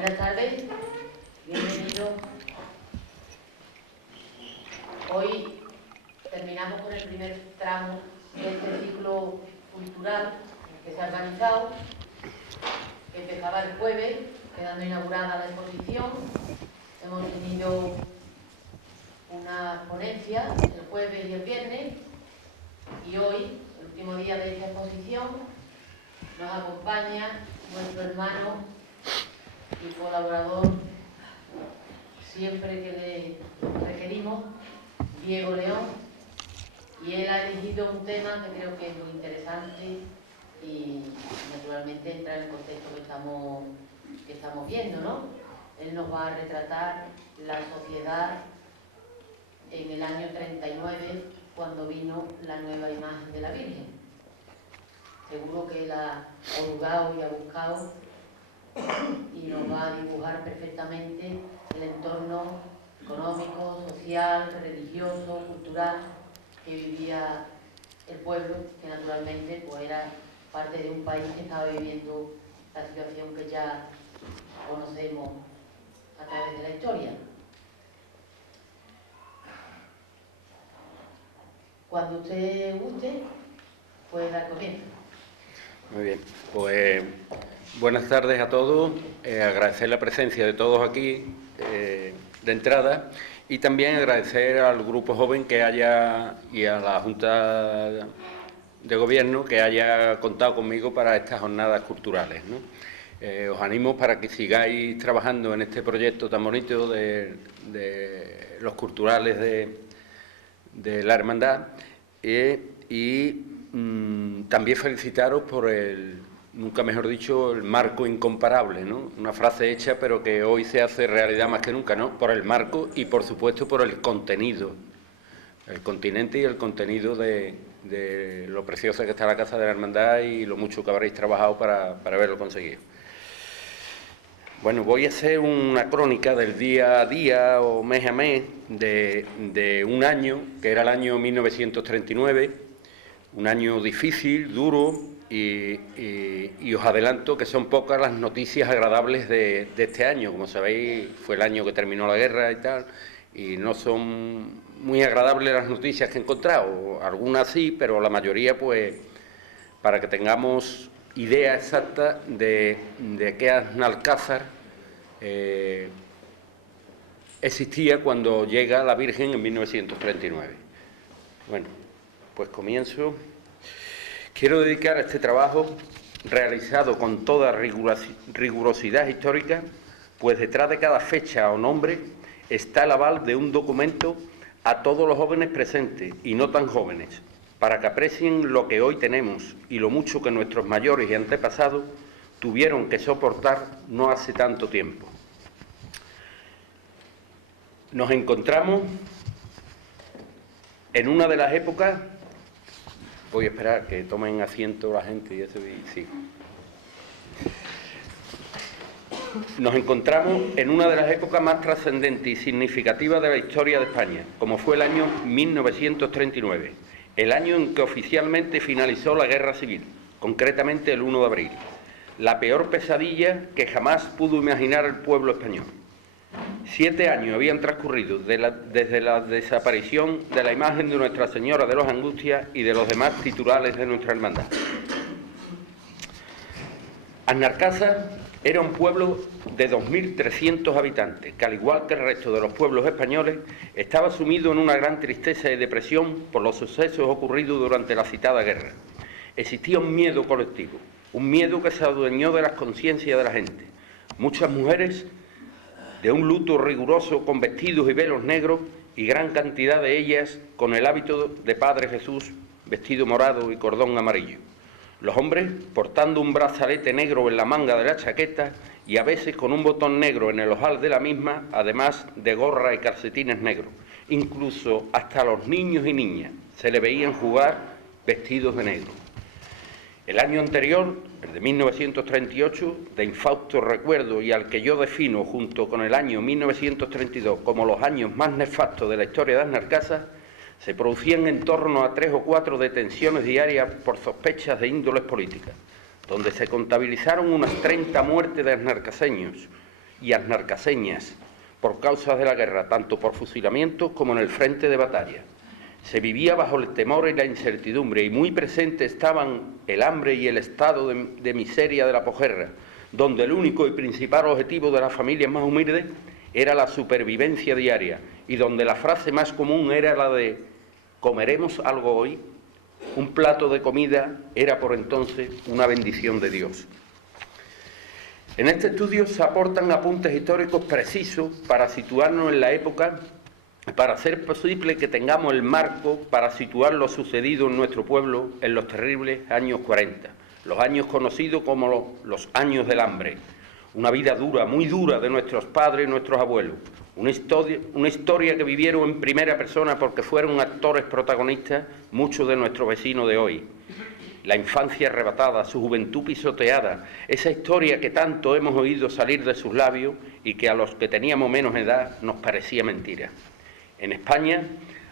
Buenas tardes, bienvenidos. Hoy terminamos con el primer tramo de este ciclo cultural que se ha organizado, que empezaba el jueves, quedando inaugurada la exposición. Hemos tenido una ponencia el jueves y el viernes, y hoy, el último día de esta exposición, nos acompaña nuestro hermano y colaborador, siempre que le requerimos, Diego León, y él ha elegido un tema que creo que es muy interesante y naturalmente entra en el contexto que estamos viendo, ¿no? Él nos va a retratar la sociedad en el año 39, cuando vino la nueva imagen de la Virgen. Seguro que él ha hurgado y ha buscado y nos va a dibujar perfectamente el entorno económico, social, religioso, cultural que vivía el pueblo, que naturalmente pues era parte de un país que estaba viviendo la situación que ya conocemos a través de la historia. Cuando usted guste, puede dar comienzo. Muy bien, pues buenas tardes a todos, agradecer la presencia de todos aquí de entrada, y también agradecer al grupo joven que haya y a la Junta de Gobierno que haya contado conmigo para estas jornadas culturales, ¿no? Os animo para que sigáis trabajando en este proyecto tan bonito de los culturales de la hermandad, también felicitaros por el, nunca mejor dicho, el marco incomparable, ¿no? Una frase hecha pero que hoy se hace realidad más que nunca, ¿no? Por el marco y por supuesto por el contenido, el continente y el contenido de lo preciosa que está la Casa de la Hermandad y lo mucho que habréis trabajado para haberlo conseguido. Bueno, voy a hacer una crónica del día a día o mes a mes de un año, que era el año 1939, un año difícil, duro, y os adelanto que son pocas las noticias agradables de este año. Como sabéis, fue el año que terminó la guerra y tal, y no son muy agradables las noticias que he encontrado. Algunas sí, pero la mayoría, pues, para que tengamos idea exacta de qué Alcázar existía cuando llega la Virgen en 1939. Bueno, pues comienzo. Quiero dedicar a este trabajo, realizado con toda rigurosidad histórica, pues detrás de cada fecha o nombre está el aval de un documento a todos los jóvenes presentes y no tan jóvenes, para que aprecien lo que hoy tenemos y lo mucho que nuestros mayores y antepasados tuvieron que soportar no hace tanto tiempo. Nos encontramos en una de las épocas. Voy a esperar que tomen asiento la gente y eso, y sí. Nos encontramos en una de las épocas más trascendentes y significativas de la historia de España, como fue el año 1939, el año en que oficialmente finalizó la Guerra Civil, concretamente el 1 de abril, la peor pesadilla que jamás pudo imaginar el pueblo español. 7 años habían transcurrido desde la desaparición de la imagen de Nuestra Señora de las Angustias y de los demás titulares de nuestra hermandad. Aznalcázar era un pueblo de 2.300 habitantes, que al igual que el resto de los pueblos españoles, estaba sumido en una gran tristeza y depresión por los sucesos ocurridos durante la citada guerra. Existía un miedo colectivo, un miedo que se adueñó de las conciencias de la gente. Muchas mujeres de un luto riguroso con vestidos y velos negros, y gran cantidad de ellas con el hábito de Padre Jesús, vestido morado y cordón amarillo. Los hombres portando un brazalete negro en la manga de la chaqueta y a veces con un botón negro en el ojal de la misma, además de gorra y calcetines negros. Incluso hasta los niños y niñas se le veían jugar vestidos de negro. El año anterior, el de 1938, de infausto recuerdo y al que yo defino junto con el año 1932 como los años más nefastos de la historia de Aznalcázar, se producían en torno a 3 o 4 detenciones diarias por sospechas de índoles políticas, donde se contabilizaron unas 30 muertes de aznalcaceños y asnarcaseñas por causas de la guerra, tanto por fusilamientos como en el frente de batalla. Se vivía bajo el temor y la incertidumbre, y muy presentes estaban el hambre y el estado de miseria de la posguerra, donde el único y principal objetivo de las familias más humildes era la supervivencia diaria, y donde la frase más común era la de ¿comeremos algo hoy? Un plato de comida era por entonces una bendición de Dios. En este estudio se aportan apuntes históricos precisos para situarnos en la época, para hacer posible que tengamos el marco para situar lo sucedido en nuestro pueblo en los terribles años 40, los años conocidos como los años del hambre, una vida dura, muy dura de nuestros padres y nuestros abuelos, una historia que vivieron en primera persona porque fueron actores protagonistas muchos de nuestros vecinos de hoy. La infancia arrebatada, su juventud pisoteada, esa historia que tanto hemos oído salir de sus labios y que a los que teníamos menos edad nos parecía mentira. En España,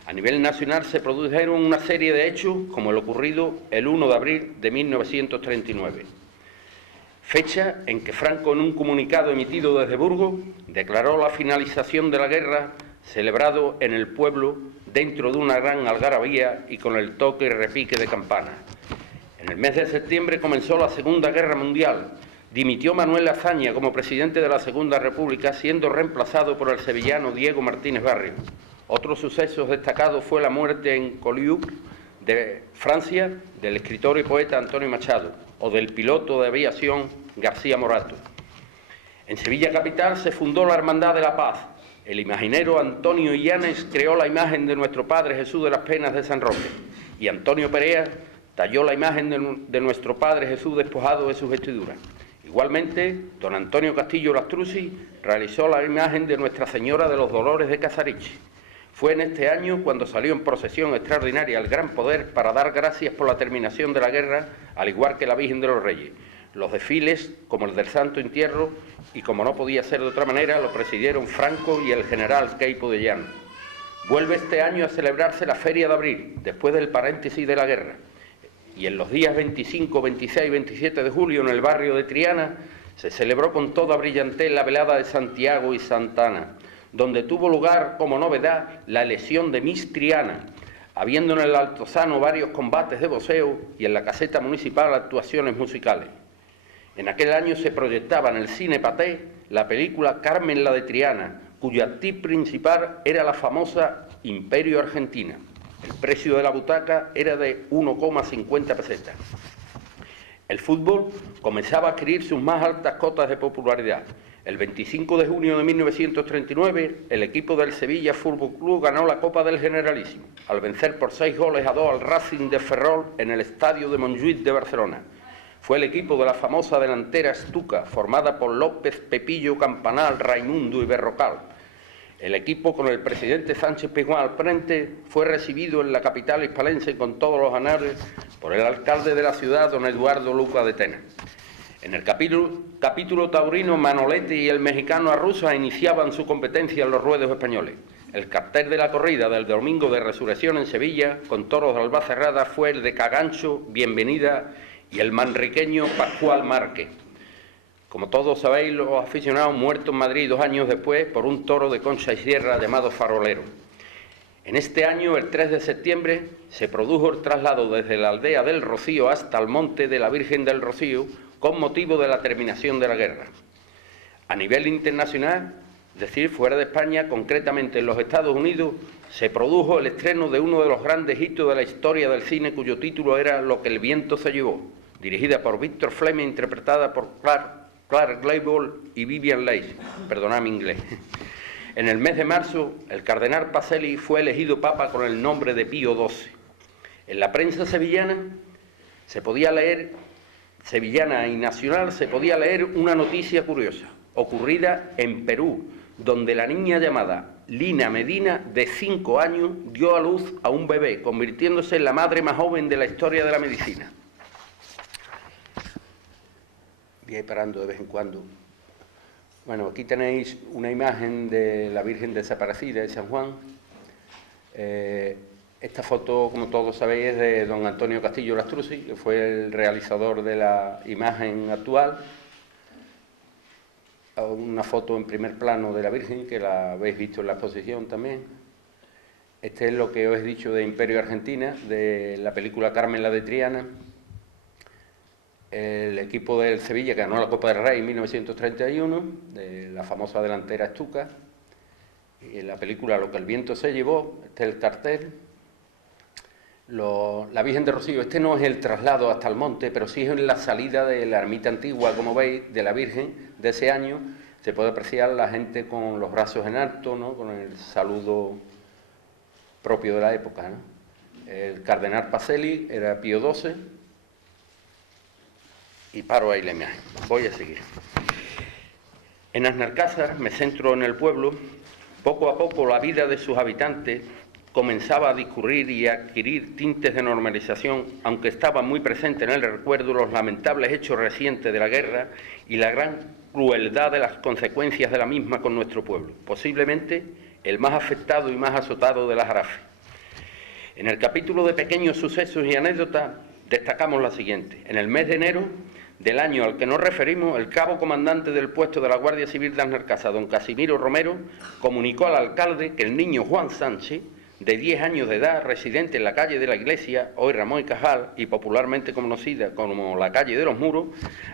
a nivel nacional, se produjeron una serie de hechos como el ocurrido el 1 de abril de 1939, fecha en que Franco, en un comunicado emitido desde Burgos, declaró la finalización de la guerra, celebrado en el pueblo dentro de una gran algarabía y con el toque y repique de campanas. En el mes de septiembre comenzó la Segunda Guerra Mundial. Dimitió Manuel Azaña como presidente de la Segunda República, siendo reemplazado por el sevillano Diego Martínez Barrio. Otro suceso destacado fue la muerte en Collioure, de Francia, del escritor y poeta Antonio Machado, o del piloto de aviación García Morato. En Sevilla capital se fundó la Hermandad de la Paz. El imaginero Antonio Illanes creó la imagen de nuestro Padre Jesús de las Penas de San Roque, y Antonio Perea talló la imagen de nuestro Padre Jesús despojado de sus vestiduras. Igualmente, don Antonio Castillo Lastrucci realizó la imagen de Nuestra Señora de los Dolores de Casariche. Fue en este año cuando salió en procesión extraordinaria al Gran Poder para dar gracias por la terminación de la guerra, al igual que la Virgen de los Reyes. Los desfiles, como el del Santo Entierro, y como no podía ser de otra manera, lo presidieron Franco y el general Queipo de Llano. Vuelve este año a celebrarse la Feria de Abril, después del paréntesis de la guerra. Y en los días 25, 26 y 27 de julio, en el barrio de Triana, se celebró con toda brillantez la velada de Santiago y Santa Ana, donde tuvo lugar como novedad la elección de Miss Triana, habiendo en el Altozano varios combates de boxeo y en la caseta municipal actuaciones musicales. En aquel año se proyectaba en el Cine Paté la película Carmen la de Triana, cuya actriz principal era la famosa Imperio Argentina. El precio de la butaca era de 1,50 pesetas. El fútbol comenzaba a adquirir sus más altas cotas de popularidad. El 25 de junio de 1939, el equipo del Sevilla Fútbol Club ganó la Copa del Generalísimo, al vencer por 6-2 al Racing de Ferrol en el estadio de Montjuïc de Barcelona. Fue el equipo de la famosa delantera Stuka, formada por López, Pepillo, Campanal, Raimundo y Berrocal. El equipo, con el presidente Sánchez Pizjuán al frente, fue recibido en la capital hispalense con todos los honores por el alcalde de la ciudad, don Eduardo Luca de Tena. En el capítulo taurino, Manolete y el mexicano Arruza iniciaban su competencia en los ruedos españoles. El cartel de la corrida del domingo de Resurrección en Sevilla, con toros de Albacerrada, fue el de Cagancho, Bienvenida, y el manriqueño Pascual Márquez. Como todos sabéis, los aficionados muertos en Madrid 2 años después por un toro de Concha y Sierra llamado Farolero. En este año, el 3 de septiembre, se produjo el traslado desde la aldea del Rocío hasta el monte de la Virgen del Rocío con motivo de la terminación de la guerra. A nivel internacional, es decir, fuera de España, concretamente en los Estados Unidos, se produjo el estreno de uno de los grandes hitos de la historia del cine, cuyo título era Lo que el viento se llevó, dirigida por Victor Fleming, interpretada por Clark Gable y Vivian Leigh, perdonad mi inglés. En el mes de marzo, el cardenal Pacelli fue elegido papa con el nombre de Pío XII. En la prensa sevillana sevillana y nacional, se podía leer una noticia curiosa, ocurrida en Perú, donde la niña llamada Lina Medina, de 5 años, dio a luz a un bebé, convirtiéndose en la madre más joven de la historia de la medicina. Voy a ir parando de vez en cuando. Bueno, aquí tenéis una imagen de la Virgen desaparecida de San Juan. Esta foto, como todos sabéis, es de don Antonio Castillo Lastrucci, que fue el realizador de la imagen actual. una foto en primer plano de la Virgen, que la habéis visto en la exposición también. Este es lo que os he dicho de Imperio Argentina, de la película Carmen la de Triana. El equipo del Sevilla que ganó la Copa del Rey en 1931, de la famosa delantera Stuka. Y en la película Lo que el viento se llevó, este es el cartel. La Virgen de Rocío, este no es el traslado hasta el monte, pero sí es la salida de la ermita antigua, como veis, de la Virgen de ese año. Se puede apreciar la gente con los brazos en alto, ¿no?, con el saludo propio de la época, ¿no? El cardenal Pacelli era Pío XII. Y paro ahí la imagen. Voy a seguir. En Asnalcázar, me centro en el pueblo. Poco a poco la vida de sus habitantes comenzaba a discurrir y a adquirir tintes de normalización, aunque estaban muy presentes en el recuerdo los lamentables hechos recientes de la guerra y la gran crueldad de las consecuencias de la misma con nuestro pueblo, posiblemente el más afectado y más azotado de las Jarafes. En el capítulo de pequeños sucesos y anécdotas destacamos la siguiente. En el mes de enero del año al que nos referimos, el cabo comandante del puesto de la Guardia Civil de Asnalcázar, don Casimiro Romero, comunicó al alcalde que el niño Juan Sánchez, de 10 años de edad, residente en la calle de la Iglesia, hoy Ramón y Cajal, y popularmente conocida como la calle de los Muros,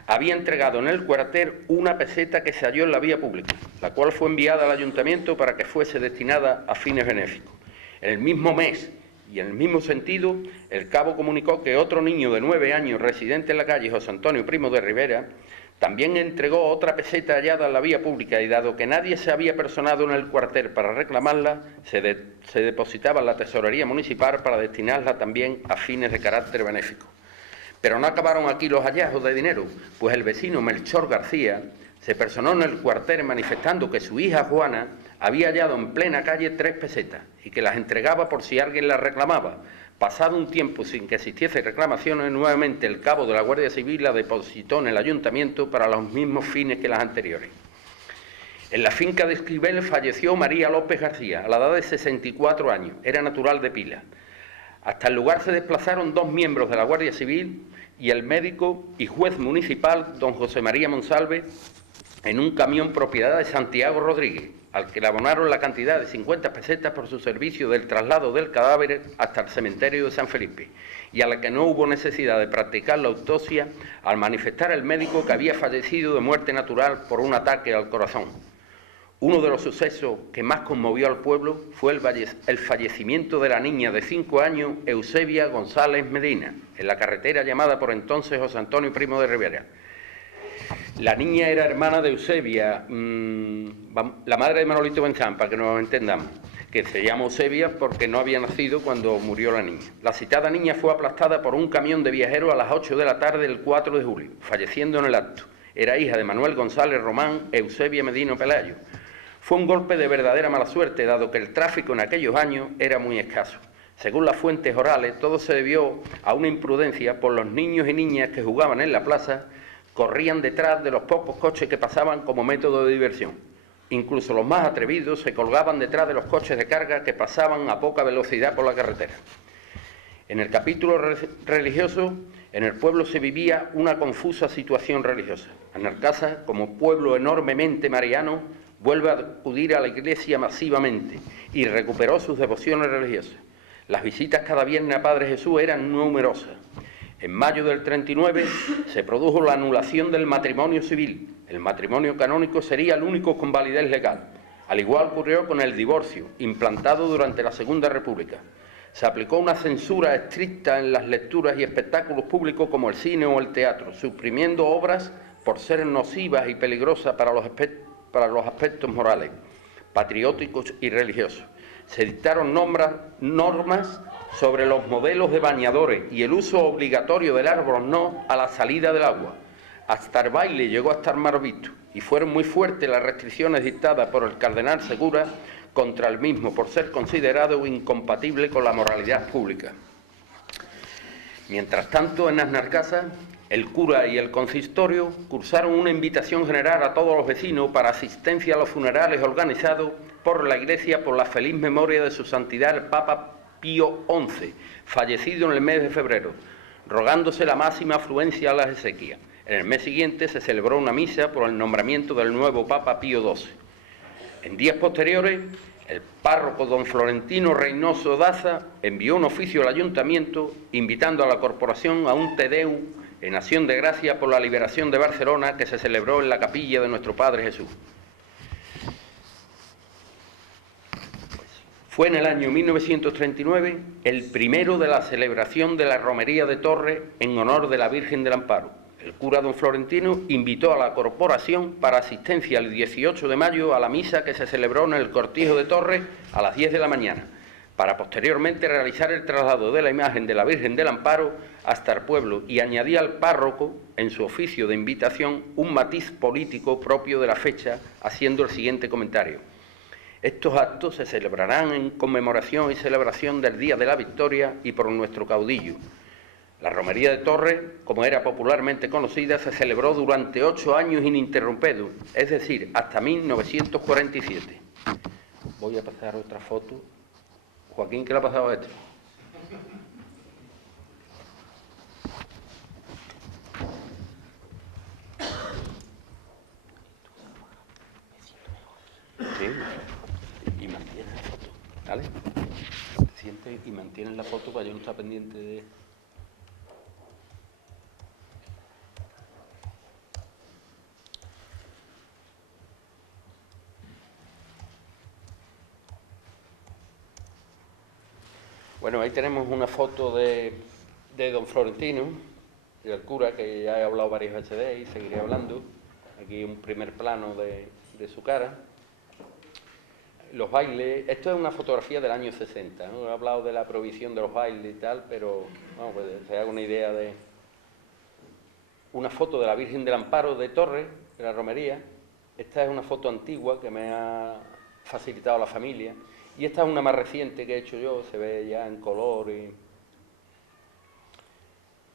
había entregado en el cuartel una peseta que se halló en la vía pública, la cual fue enviada al ayuntamiento para que fuese destinada a fines benéficos. En el mismo mes y en el mismo sentido, el cabo comunicó que otro niño de 9 años, residente en la calle José Antonio Primo de Rivera, también entregó otra peseta hallada en la vía pública y, dado que nadie se había personado en el cuartel para reclamarla, se depositaba en la tesorería municipal para destinarla también a fines de carácter benéfico. Pero no acabaron aquí los hallazgos de dinero, pues el vecino Melchor García se personó en el cuartel manifestando que su hija Juana había hallado en plena calle 3 pesetas y que las entregaba por si alguien las reclamaba. Pasado un tiempo sin que existiese reclamaciones, nuevamente el cabo de la Guardia Civil la depositó en el ayuntamiento para los mismos fines que las anteriores. En la finca de Esquivel falleció María López García, a la edad de 64 años, era natural de Pila. Hasta el lugar se desplazaron 2 miembros de la Guardia Civil y el médico y juez municipal, don José María Monsalve, en un camión propiedad de Santiago Rodríguez, al que le abonaron la cantidad de 50 pesetas por su servicio del traslado del cadáver hasta el cementerio de San Felipe, y a la que no hubo necesidad de practicar la autopsia al manifestar el médico que había fallecido de muerte natural por un ataque al corazón. Uno de los sucesos que más conmovió al pueblo fue el fallecimiento de la niña de 5 años, Eusebia González Medina, en la carretera llamada por entonces José Antonio Primo de Rivera. La niña era hermana de Eusebia, la madre de Manolito Benzán, para que nos entendamos, que se llama Eusebia porque no había nacido cuando murió la niña. La citada niña fue aplastada por un camión de viajeros a las 8 de la tarde del 4 de julio, falleciendo en el acto. Era hija de Manuel González Román, Eusebia Medino Pelayo. Fue un golpe de verdadera mala suerte, dado que el tráfico en aquellos años era muy escaso. Según las fuentes orales, todo se debió a una imprudencia por los niños y niñas que jugaban en la plaza, corrían detrás de los pocos coches que pasaban como método de diversión. Incluso los más atrevidos se colgaban detrás de los coches de carga que pasaban a poca velocidad por la carretera. En el capítulo religioso, en el pueblo se vivía una confusa situación religiosa. Asnalcázar, como pueblo enormemente mariano, vuelve a acudir a la iglesia masivamente y recuperó sus devociones religiosas. Las visitas cada viernes a Padre Jesús eran numerosas. En mayo del 39 se produjo la anulación del matrimonio civil. El matrimonio canónico sería el único con validez legal. Al igual ocurrió con el divorcio, implantado durante la Segunda República. Se aplicó una censura estricta en las lecturas y espectáculos públicos como el cine o el teatro, suprimiendo obras por ser nocivas y peligrosas para los aspectos morales, patrióticos y religiosos. Se dictaron normas sobre los modelos de bañadores y el uso obligatorio del árbol no a la salida del agua. Hasta el baile llegó a estar mal visto y fueron muy fuertes las restricciones dictadas por el cardenal Segura contra el mismo por ser considerado incompatible con la moralidad pública. Mientras tanto, en Asnalcázar, el cura y el consistorio cursaron una invitación general a todos los vecinos para asistencia a los funerales organizados por la Iglesia por la feliz memoria de su santidad el Papa Pío XI, fallecido en el mes de febrero, rogándose la máxima afluencia a las exequias. En el mes siguiente se celebró una misa por el nombramiento del nuevo Papa Pío XII. En días posteriores, el párroco don Florentino Reynoso Daza envió un oficio al ayuntamiento invitando a la corporación a un Te Deum en acción de gracia por la liberación de Barcelona, que se celebró en la capilla de nuestro Padre Jesús. Fue en el año 1939 el primero de la celebración de la romería de Torres en honor de la Virgen del Amparo. El cura don Florentino invitó a la corporación para asistencia el 18 de mayo a la misa que se celebró en el Cortijo de Torres a las 10 de la mañana, para posteriormente realizar el traslado de la imagen de la Virgen del Amparo hasta el pueblo, y añadía al párroco, en su oficio de invitación, un matiz político propio de la fecha, haciendo el siguiente comentario: estos actos se celebrarán en conmemoración y celebración del Día de la Victoria y por nuestro caudillo. La romería de Torres, como era popularmente conocida, se celebró durante 8 años ininterrumpidos, es decir, hasta 1947. Voy a pasar otra foto. Joaquín, ¿qué le ha pasado a esto? Sí, y mantienen la foto, ¿vale? Te sientes y mantienen la foto para yo no estar pendiente de... Bueno, ahí tenemos una foto de don Florentino, del cura, que ya he hablado varias veces de él y seguiré hablando. Aquí un primer plano de su cara. Los bailes, esto es una fotografía del año 60, ¿no? He hablado de la prohibición de los bailes y tal, pero vamos, pues se haga una idea de... Una foto de la Virgen del Amparo de Torres, de la romería. Esta es una foto antigua que me ha facilitado la familia. Y esta es una más reciente que he hecho yo, se ve ya en color. Y...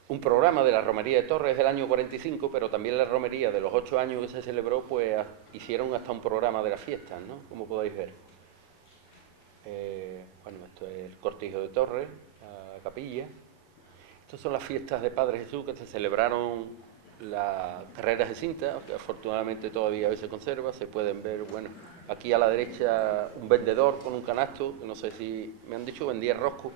un programa de la romería de Torres del año 45, pero también la romería de los 8 años que se celebró, pues hicieron hasta un programa de las fiestas, ¿no? Como podéis ver. Bueno, esto es el Cortijo de Torres, la capilla. Estas son las fiestas de Padre Jesús que se celebraron, las carreras de cinta, que afortunadamente todavía hoy se conserva. Se pueden ver, bueno, aquí a la derecha un vendedor con un canasto, que no sé si me han dicho vendía rosco,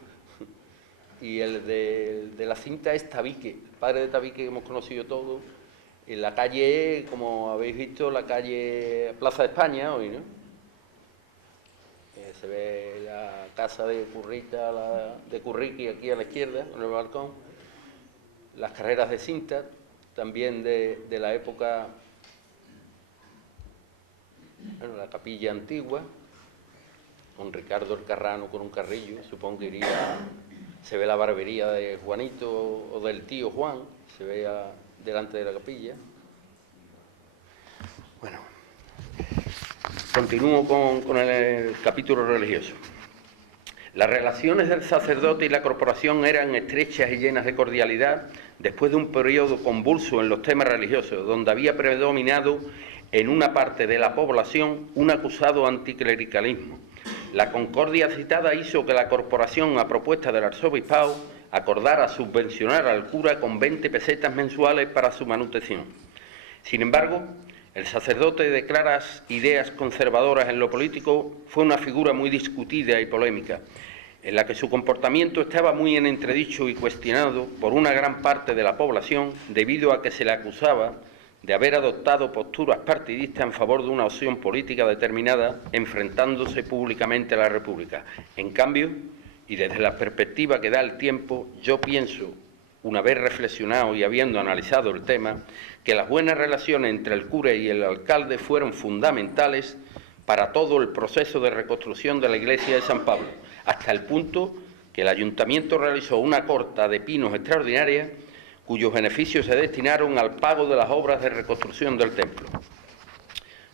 y el de la cinta es Tabique, el padre de Tabique que hemos conocido todos, en la calle, como habéis visto, la calle Plaza de España hoy, ¿no? Se ve la casa de Currita, de Curriqui aquí a la izquierda, en el balcón, las carreras de cinta, también de la época, bueno, la capilla antigua, con Ricardo el Carrano con un carrillo, supongo que iría, se ve la barbería de Juanito o del tío Juan, se ve delante de la capilla. Bueno, continúo con el capítulo religioso. Las relaciones del sacerdote y la corporación eran estrechas y llenas de cordialidad después de un periodo convulso en los temas religiosos, donde había predominado en una parte de la población un acusado anticlericalismo. La concordia citada hizo que la corporación, a propuesta del arzobispado, acordara subvencionar al cura con 20 pesetas mensuales para su manutención. Sin embargo, el sacerdote de claras ideas conservadoras en lo político fue una figura muy discutida y polémica, en la que su comportamiento estaba muy en entredicho y cuestionado por una gran parte de la población, debido a que se le acusaba de haber adoptado posturas partidistas en favor de una opción política determinada, enfrentándose públicamente a la República. En cambio, y desde la perspectiva que da el tiempo, yo pienso, una vez reflexionado y habiendo analizado el tema, que las buenas relaciones entre el cura y el alcalde fueron fundamentales para todo el proceso de reconstrucción de la iglesia de San Pablo, hasta el punto que el ayuntamiento realizó una corta de pinos extraordinaria, cuyos beneficios se destinaron al pago de las obras de reconstrucción del templo.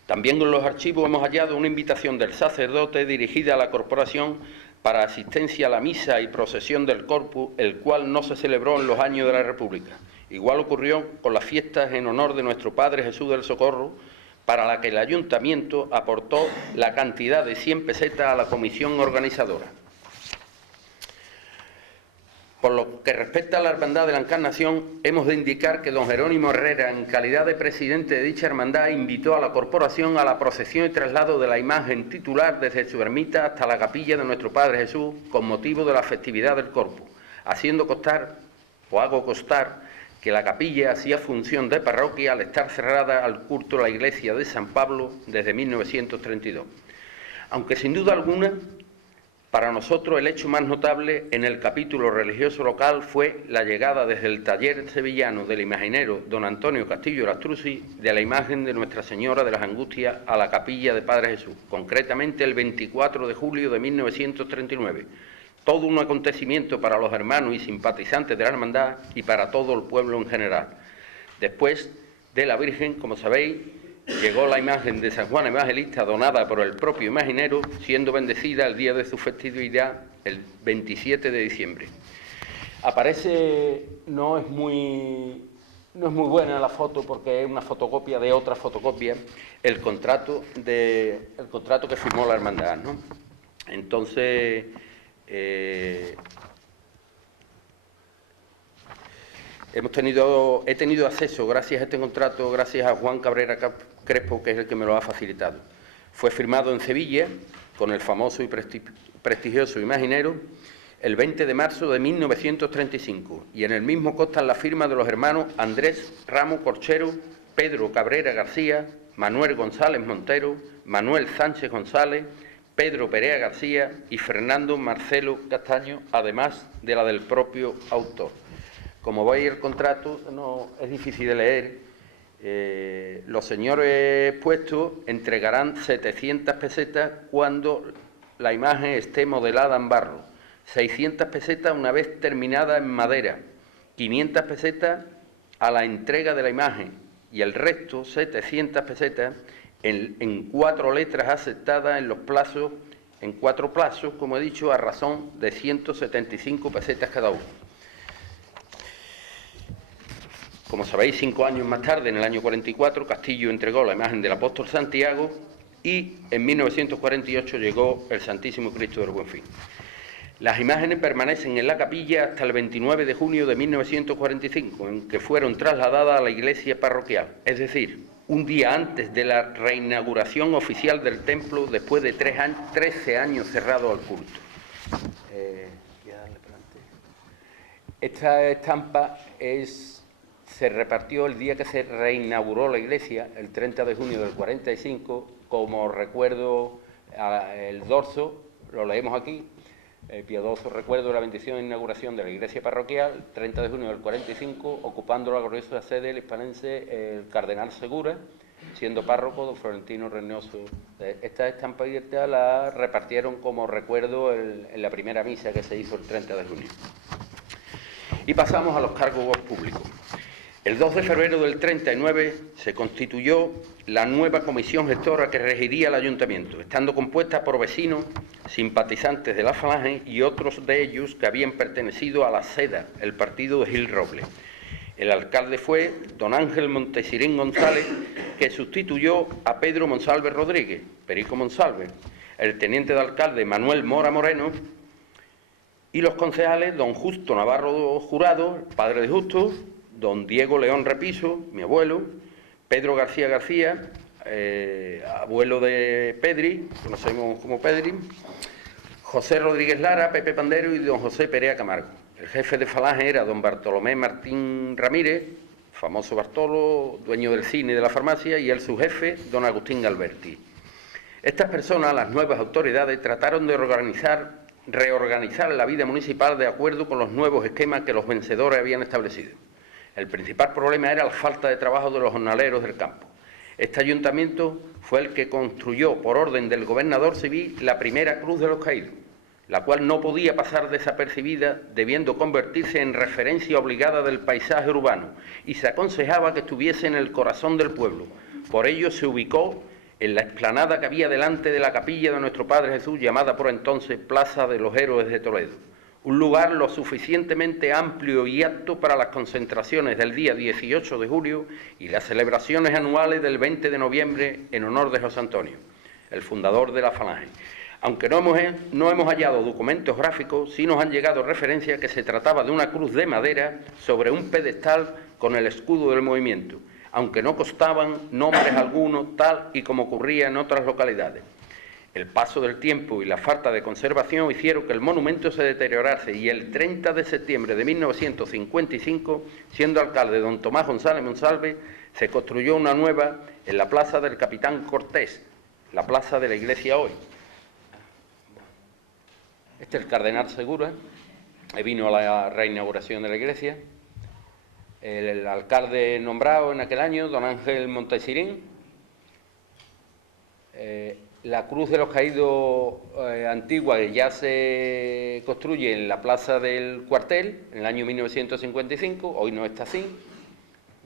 También en los archivos hemos hallado una invitación del sacerdote dirigida a la corporación para asistencia a la misa y procesión del Corpus, el cual no se celebró en los años de la República. Igual ocurrió con las fiestas en honor de nuestro Padre Jesús del Socorro, para la que el ayuntamiento aportó la cantidad de 100 pesetas a la comisión organizadora. Por lo que respecta a la Hermandad de la Encarnación, hemos de indicar que don Jerónimo Herrera, en calidad de presidente de dicha hermandad, invitó a la corporación a la procesión y traslado de la imagen titular desde su ermita hasta la capilla de nuestro Padre Jesús con motivo de la festividad del Corpus, hago constar que la capilla hacía función de parroquia al estar cerrada al culto a la iglesia de San Pablo desde 1932. Aunque sin duda alguna, para nosotros el hecho más notable en el capítulo religioso local fue la llegada desde el taller sevillano del imaginero don Antonio Castillo Lastrucci de la imagen de Nuestra Señora de las Angustias a la capilla de Padre Jesús, concretamente el 24 de julio de 1939. Todo un acontecimiento para los hermanos y simpatizantes de la hermandad y para todo el pueblo en general. Después de la Virgen, como sabéis, llegó la imagen de San Juan Evangelista donada por el propio imaginero, siendo bendecida el día de su festividad, el 27 de diciembre. No es muy buena la foto porque es una fotocopia de otra fotocopia, el contrato que firmó la hermandad, ¿no? Entonces, he tenido acceso, gracias a este contrato, gracias a Juan Cabrera Crespo, que es el que me lo ha facilitado. Fue firmado en Sevilla, con el famoso y prestigioso imaginero, el 20 de marzo de 1935, y en el mismo constan la firma de los hermanos Andrés Ramos Corchero, Pedro Cabrera García, Manuel González Montero, Manuel Sánchez González, Pedro Perea García y Fernando Marcelo Castaño, además de la del propio autor. Como veis, el contrato no es difícil de leer. Los señores puestos entregarán 700 pesetas cuando la imagen esté modelada en barro, 600 pesetas una vez terminada en madera, 500 pesetas a la entrega de la imagen y el resto, 700 pesetas, en 4 letras aceptadas en plazos, 4 plazos, como he dicho, a razón de 175 pesetas cada uno. Como sabéis, 5 años más tarde, en el año 44, Castillo entregó la imagen del apóstol Santiago y en 1948 llegó el Santísimo Cristo del Buen Fin. Las imágenes permanecen en la capilla hasta el 29 de junio de 1945, en que fueron trasladadas a la iglesia parroquial, es decir, un día antes de la reinauguración oficial del templo, después de 13 años cerrado al culto. Esta estampa se repartió el día que se reinauguró la iglesia, el 30 de junio del 45, como recuerdo el dorso, lo leemos aquí, el piadoso recuerdo de la bendición de inauguración de la iglesia parroquial, 30 de junio del 45, ocupando la gloriosa sede del hispanense el cardenal Segura, siendo párroco don Florentino Reynoso. Esta estampa la repartieron como recuerdo en la primera misa que se hizo el 30 de junio. Y pasamos a los cargos públicos. El 2 de febrero del 39 se constituyó la nueva comisión gestora que regiría el ayuntamiento, estando compuesta por vecinos, simpatizantes de la Falange y otros de ellos que habían pertenecido a la SEDA, el partido de Gil Robles. El alcalde fue don Ángel Montesirín González, que sustituyó a Pedro Monsalve Rodríguez, Perico Monsalve, el teniente de alcalde Manuel Mora Moreno, y los concejales don Justo Navarro Jurado, padre de Justo, don Diego León Repiso, mi abuelo, Pedro García García, abuelo de Pedri, conocemos como Pedri, José Rodríguez Lara, Pepe Pandero y don José Perea Camargo. El jefe de Falange era don Bartolomé Martín Ramírez, famoso Bartolo, dueño del cine y de la farmacia, y el subjefe, don Agustín Alberti. Estas personas, las nuevas autoridades, trataron de reorganizar la vida municipal de acuerdo con los nuevos esquemas que los vencedores habían establecido. El principal problema era la falta de trabajo de los jornaleros del campo. Este ayuntamiento fue el que construyó, por orden del gobernador civil, la primera Cruz de los Caídos, la cual no podía pasar desapercibida, debiendo convertirse en referencia obligada del paisaje urbano, y se aconsejaba que estuviese en el corazón del pueblo. Por ello se ubicó en la explanada que había delante de la capilla de nuestro Padre Jesús, llamada por entonces Plaza de los Héroes de Toledo. Un lugar lo suficientemente amplio y apto para las concentraciones del día 18 de julio y las celebraciones anuales del 20 de noviembre en honor de José Antonio, el fundador de la Falange. Aunque no hemos hallado documentos gráficos, sí nos han llegado referencias que se trataba de una cruz de madera sobre un pedestal con el escudo del movimiento, aunque no constaban nombres algunos, tal y como ocurría en otras localidades. El paso del tiempo y la falta de conservación hicieron que el monumento se deteriorase y el 30 de septiembre de 1955, siendo alcalde don Tomás González Monsalve, se construyó una nueva en la plaza del Capitán Cortés, la plaza de la iglesia hoy. Este es el cardenal Segura, vino a la reinauguración de la iglesia. El alcalde nombrado en aquel año, don Ángel Montesirín. La Cruz de los Caídos antigua que ya se construye en la plaza del cuartel en el año 1955, hoy no está así.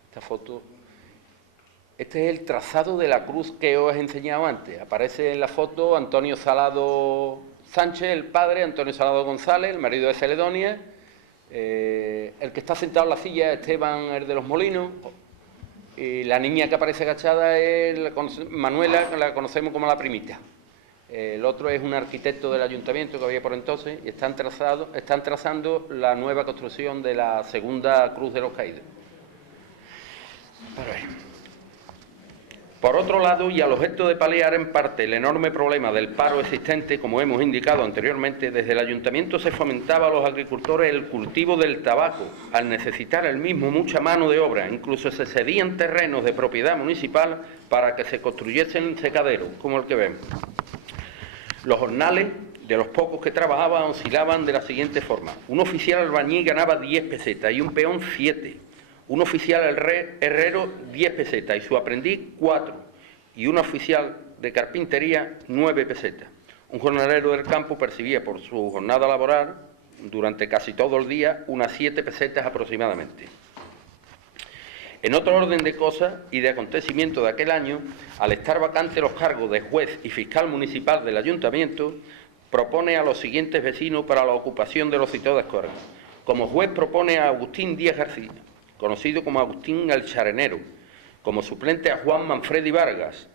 Esta foto. Este es el trazado de la cruz que os he enseñado antes. Aparece en la foto Antonio Salado Sánchez, el padre, Antonio Salado González, el marido de Celedonia, el que está sentado en la silla es Esteban, el de los Molinos, y la niña que aparece agachada es Manuela, que la conocemos como la primita. El otro es un arquitecto del ayuntamiento que había por entonces y están trazando la nueva construcción de la segunda Cruz de los Caídos. Por otro lado, y al objeto de paliar en parte el enorme problema del paro existente, como hemos indicado anteriormente, desde el ayuntamiento se fomentaba a los agricultores el cultivo del tabaco, al necesitar el mismo mucha mano de obra. Incluso se cedían terrenos de propiedad municipal para que se construyesen secaderos, como el que vemos. Los jornales de los pocos que trabajaban oscilaban de la siguiente forma. Un oficial albañil ganaba 10 pesetas y un peón 7. Un oficial herrero 10 pesetas y su aprendiz 4, y un oficial de carpintería 9 pesetas. Un jornalero del campo percibía por su jornada laboral durante casi todo el día unas 7 pesetas aproximadamente. En otro orden de cosas y de acontecimientos de aquel año, al estar vacantes los cargos de juez y fiscal municipal del ayuntamiento, propone a los siguientes vecinos para la ocupación de los citados cargos. Como juez propone a Agustín Díaz García, conocido como Agustín el Charenero, como suplente a Juan Manfredi Vargas,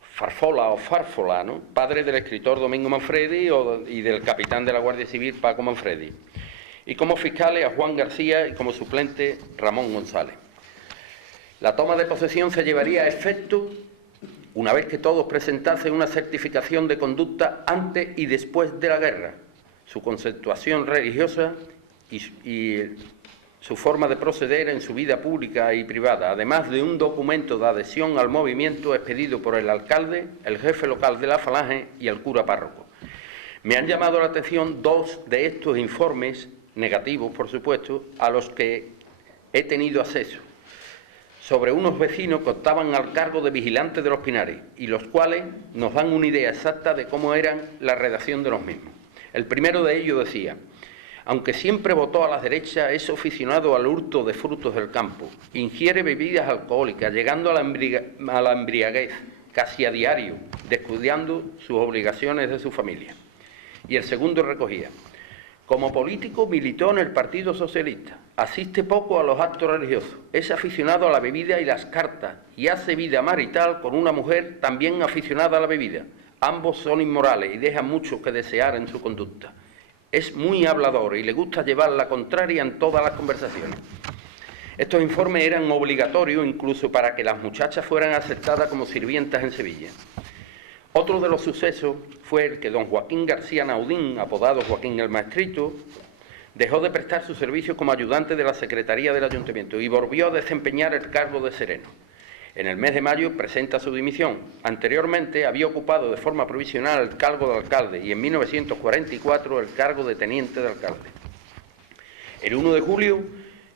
Farfola, ¿no?, padre del escritor Domingo Manfredi y del capitán de la Guardia Civil Paco Manfredi, y como fiscales a Juan García y como suplente Ramón González. La toma de posesión se llevaría a efecto una vez que todos presentasen una certificación de conducta antes y después de la guerra, su conceptuación religiosa y su forma de proceder en su vida pública y privada, además de un documento de adhesión al movimiento expedido por el alcalde, el jefe local de la Falange y el cura párroco. Me han llamado la atención dos de estos informes, negativos por supuesto, a los que he tenido acceso, sobre unos vecinos que optaban al cargo de vigilantes de los pinares y los cuales nos dan una idea exacta de cómo eran la redacción de los mismos. El primero de ellos decía: aunque siempre votó a la derecha, es aficionado al hurto de frutos del campo, ingiere bebidas alcohólicas, llegando a la embriaguez casi a diario, descuidando sus obligaciones de su familia. Y el segundo recogía: como político militó en el Partido Socialista, asiste poco a los actos religiosos, es aficionado a la bebida y las cartas y hace vida marital con una mujer también aficionada a la bebida. Ambos son inmorales y dejan mucho que desear en su conducta. Es muy hablador y le gusta llevar la contraria en todas las conversaciones. Estos informes eran obligatorios incluso para que las muchachas fueran aceptadas como sirvientas en Sevilla. Otro de los sucesos fue el que don Joaquín García Naudín, apodado Joaquín el Maestrito, dejó de prestar su servicio como ayudante de la Secretaría del Ayuntamiento y volvió a desempeñar el cargo de sereno. En el mes de mayo presenta su dimisión. Anteriormente había ocupado de forma provisional el cargo de alcalde y en 1944 el cargo de teniente de alcalde. El 1 de julio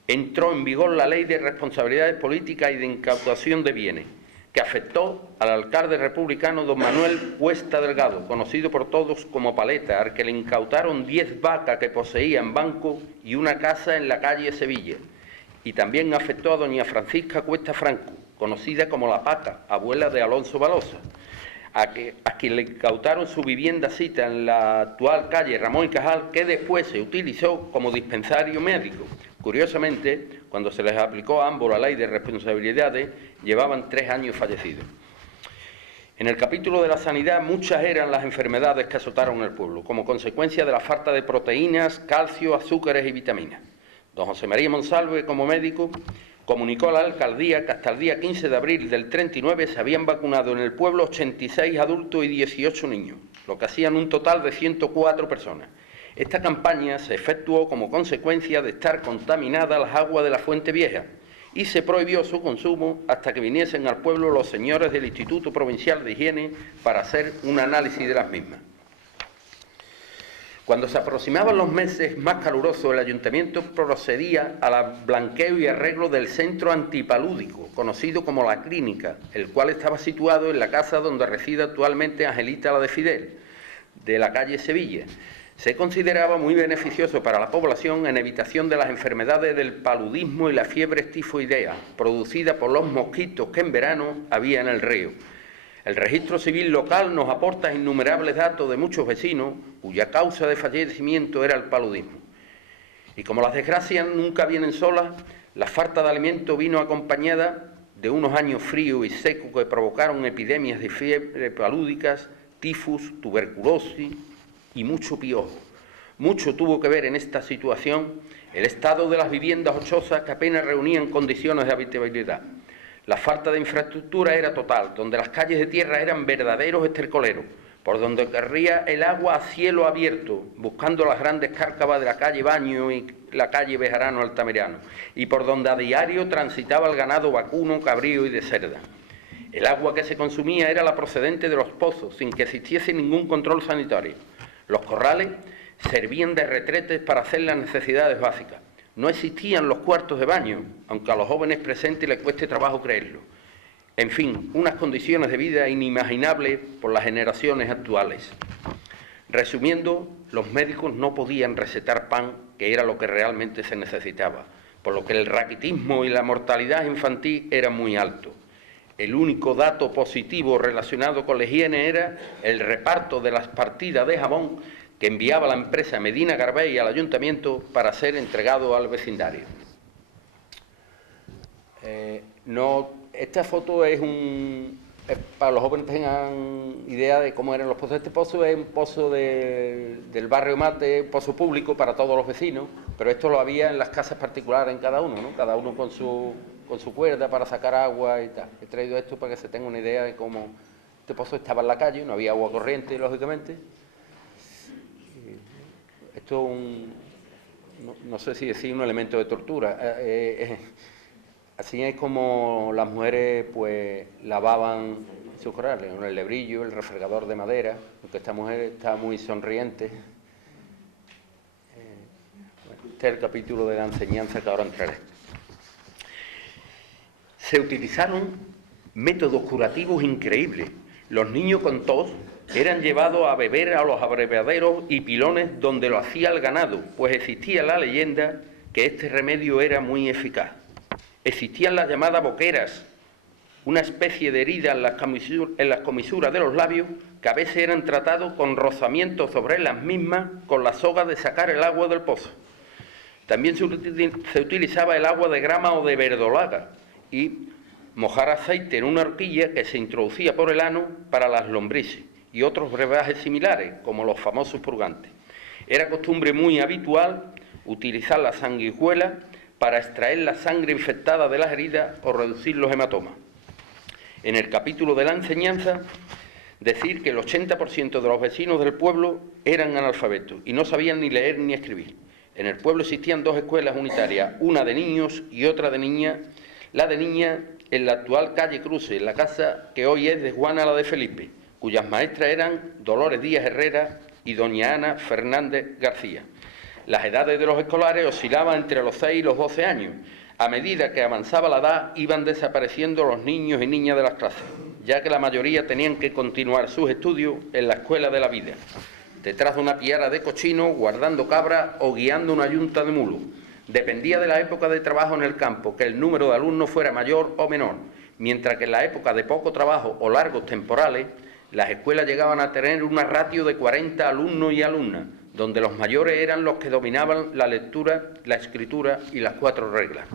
entró en vigor la Ley de Responsabilidades Políticas y de Incautación de Bienes, que afectó al alcalde republicano don Manuel Cuesta Delgado, conocido por todos como Paleta, al que le incautaron 10 vacas que poseía en banco y una casa en la calle Sevilla. Y también afectó a doña Francisca Cuesta Franco, conocida como La Paca, abuela de Alonso Balosa, a quien le incautaron su vivienda cita en la actual calle Ramón y Cajal, que después se utilizó como dispensario médico. Curiosamente, cuando se les aplicó a ambos la ley de responsabilidades, llevaban 3 años fallecidos. En el capítulo de la sanidad, muchas eran las enfermedades que azotaron el pueblo, como consecuencia de la falta de proteínas, calcio, azúcares y vitaminas. Don José María Monsalve, como médico, comunicó a la alcaldía que hasta el día 15 de abril del 39 se habían vacunado en el pueblo 86 adultos y 18 niños, lo que hacían un total de 104 personas. Esta campaña se efectuó como consecuencia de estar contaminadas las aguas de la Fuente Vieja y se prohibió su consumo hasta que viniesen al pueblo los señores del Instituto Provincial de Higiene para hacer un análisis de las mismas. Cuando se aproximaban los meses más calurosos, el ayuntamiento procedía al blanqueo y arreglo del centro antipalúdico, conocido como La Clínica, el cual estaba situado en la casa donde reside actualmente Angelita la de Fidel, de la calle Sevilla. Se consideraba muy beneficioso para la población en evitación de las enfermedades del paludismo y la fiebre tifoidea, producida por los mosquitos que en verano había en el río. El registro civil local nos aporta innumerables datos de muchos vecinos cuya causa de fallecimiento era el paludismo. Y como las desgracias nunca vienen solas, la falta de alimento vino acompañada de unos años fríos y secos que provocaron epidemias de fiebre palúdicas, tifus, tuberculosis y mucho piojo. Mucho tuvo que ver en esta situación el estado de las viviendas ochosas que apenas reunían condiciones de habitabilidad. La falta de infraestructura era total, donde las calles de tierra eran verdaderos estercoleros, por donde corría el agua a cielo abierto, buscando las grandes cárcavas de la calle Baño y la calle Bejarano Altamirano, y por donde a diario transitaba el ganado vacuno, cabrío y de cerda. El agua que se consumía era la procedente de los pozos, sin que existiese ningún control sanitario. Los corrales servían de retretes para hacer las necesidades básicas. No existían los cuartos de baño, aunque a los jóvenes presentes les cueste trabajo creerlo. En fin, unas condiciones de vida inimaginables por las generaciones actuales. Resumiendo, los médicos no podían recetar pan, que era lo que realmente se necesitaba, por lo que el raquitismo y la mortalidad infantil eran muy altos. El único dato positivo relacionado con la higiene era el reparto de las partidas de jabón que enviaba la empresa Medina Garbey al ayuntamiento para ser entregado al vecindario. Esta foto es para los jóvenes que tengan idea de cómo eran los pozos. Este pozo es un pozo del barrio Mate, pozo público para todos los vecinos, pero esto lo había en las casas particulares en cada uno, ¿no? Cada uno con su cuerda para sacar agua y tal. He traído esto para que se tenga una idea de cómo este pozo estaba en la calle, no había agua corriente, lógicamente. Esto no sé si decir un elemento de tortura. Así es como las mujeres pues lavaban sus corrales, con el lebrillo, el refregador de madera, porque esta mujer está muy sonriente. Este es el capítulo de la enseñanza que ahora entraré. Se utilizaron métodos curativos increíbles. Los niños con tos eran llevados a beber a los abrevaderos y pilones donde lo hacía el ganado, pues existía la leyenda que este remedio era muy eficaz. Existían las llamadas boqueras, una especie de herida en las comisuras de los labios que a veces eran tratados con rozamientos sobre las mismas con la soga de sacar el agua del pozo. También se utilizaba el agua de grama o de verdolaga y mojar aceite en una horquilla que se introducía por el ano para las lombrices y otros brebajes similares, como los famosos purgantes. Era costumbre muy habitual utilizar la sanguijuela para extraer la sangre infectada de las heridas o reducir los hematomas. En el capítulo de la enseñanza, decir que el 80% de los vecinos del pueblo eran analfabetos y no sabían ni leer ni escribir. En el pueblo existían dos escuelas unitarias, una de niños y otra de niñas. La de niñas en la actual calle Cruce, en la casa que hoy es de Juana la de Felipe, cuyas maestras eran Dolores Díaz Herrera y doña Ana Fernández García. Las edades de los escolares oscilaban entre los 6 y los 12 años. A medida que avanzaba la edad, iban desapareciendo los niños y niñas de las clases, ya que la mayoría tenían que continuar sus estudios en la escuela de la vida, detrás de una piara de cochino, guardando cabras o guiando una yunta de mulos. Dependía de la época de trabajo en el campo que el número de alumnos fuera mayor o menor, mientras que en la época de poco trabajo o largos temporales, las escuelas llegaban a tener una ratio de 40 alumnos y alumnas, donde los mayores eran los que dominaban la lectura, la escritura y las 4 reglas.